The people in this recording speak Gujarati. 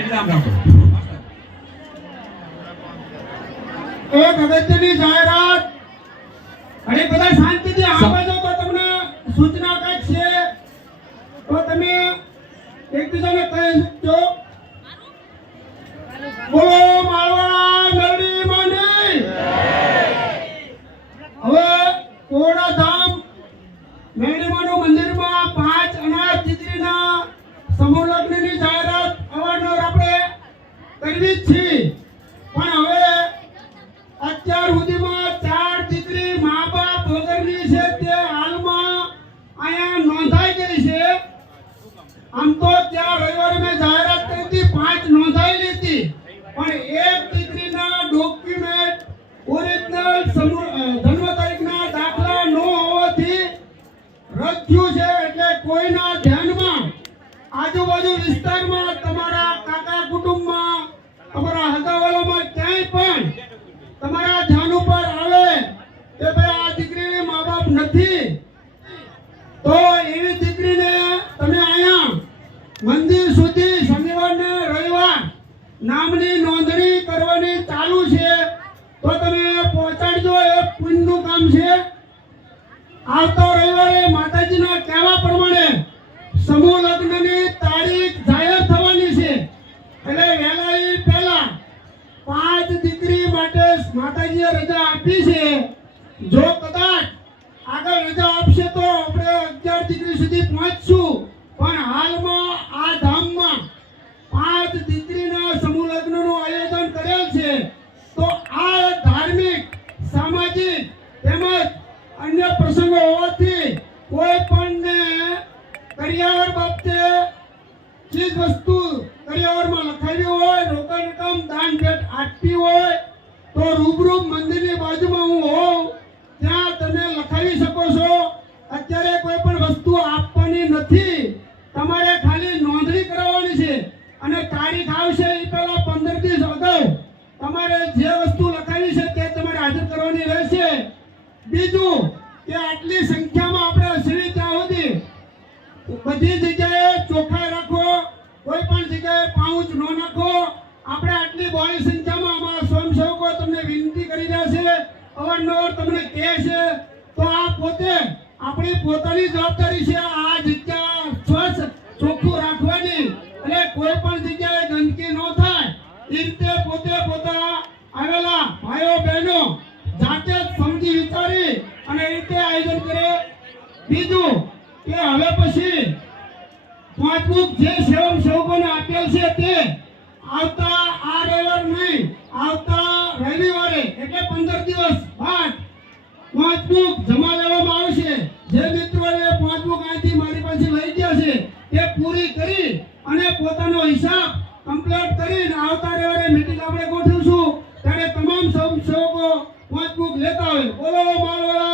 એટલે એક અગત્યની જાહેરાત. અને બધા શાંતિથી આવાજો તો તમને સૂચના કંઈક છે? તો તમે એકબીજાને કહી શકજો. બોલો માળવાળા મેરડી માની. હવે કોડા ધામ મેરડી માનું મંદિરમાં પાંચ અનાજ ચિત્રીના સમૂહ લગ્નની જાહેરાત. કરવી જ છે પણ હવે અત્યાર સુધીમાં ચાર દીકરી મા બાપ વગરની છે તે હાલમાં અહીંયા નોંધાઈ ગઈ છે. આમ તો ત્યાં રવિવારે મેં જાહેરાત કરી હતી, પાંચ નોંધાયેલી હતી પણ એક દીકરીના ડોક્યુમેન્ટ ઓરિજિનલ જન્મ આજુબાજુ વિસ્તારમાં તમારા કાકા કુટુંબમાં, તમારા હગાવાલામાં ક્યાંય પણ તમારા ધ્યાન ઉપર આવે કે ભાઈ આ દીકરીને મા બાપ નથી, તો એવી દીકરીને તમે અહીંયા મંદિર સુધી શનિવાર ને રવિવાર નામની નોંધણી કરવાની ચાલુ છે, તો તમે પહોંચાડજો, એ પુણ્યનું કામ છે. આવતો રવિવારે માતાજીના કહેવા પ્રમાણે સમૂહ લગ્નની તારીખ જાહેર થવાની છે એટલે વહેલા ઈ પહેલા પાંચ દીકરી માટે માતાજીએ રજા આપી છે, જો કદાચ આગળ રજા આપશે તો આપણે અગિયાર દીકરી સુધી પહોંચશું. પણ હાલમાં આ ધામમાં પાંચ દીકરીના સમૂહ લગ્નનું આયોજન કરેલ છે. તો આ ધાર્મિક, સામાજિક તેમજ અન્ય પ્રસંગો હોવાથી કોઈ પણને કરિયાવર બાબતે ચીજ વસ્તુ કરિયાવરમાં લખાવી હોય, રોકડ રકમ, દાન ભેટ આપવી હોય તો રૂબરૂ મંદિરની બાજુમાં હું હોઉં, ત્યાં તમે લખાવી શકો છો, અત્યારે કોઈ પણ વસ્તુ આપવાની નથી. તમારે ખાલી નોંધણી કરાવવાની છે અને તારીખ આવશે એ પહેલા પંદર દિવસ અગાઉ. તમારે જે વસ્તુ લખાવી છે તે તમારે હાજર કરવાની રહેશે. બીજું કે આટલી સંખ્યામાં આપણે હસવી ત્યાં સુધી બધી જગ્યાએ ચોખ્ખા રાખો, કોઈ પણ જગ્યાએ પાઉચ ન નાખો. આપણે આટલી બહોળી સંખ્યામાં તમને વિનંતી કરી રહ્યા છે, અવારનવાર તમને કહે છે, તો આ પોતે આપણી પોતાની જવાબદારી છે આ જગ્યા સ્વચ્છ, ચોખ્ખું રાખવાની. અને કોઈ પણ જગ્યાએ ગંદકી ન થાય. એ રીતે પોતે પોતા આવેલા ભાઈઓ, બહેનો જાતે સમજી વિચારી અને એ રીતે આયોજન કરે. બીજું કે હવે પછી પાંચમું જે સેવક સેવકોને આપેલ છે તે આવતા આ રવિવાર નહીં આવતા રવિવારે એટલે પંદર દિવસ બાદ પાંચમું જમા લેવામાં આવશે જે મિત્રોએ પાંચમું અહીંથી મારી પાસે લઈ ગયા છે, તે પૂરી કરી અને પોતાનો હિસાબ કમ્પ્લીટ કરીને આવતા રવિવારે મીટિંગ આપણે ગોઠવીશું. ત્યારે તમામ સ્વયંસેવકો પાંચમું લેતા હોય. બોલો માળવાળા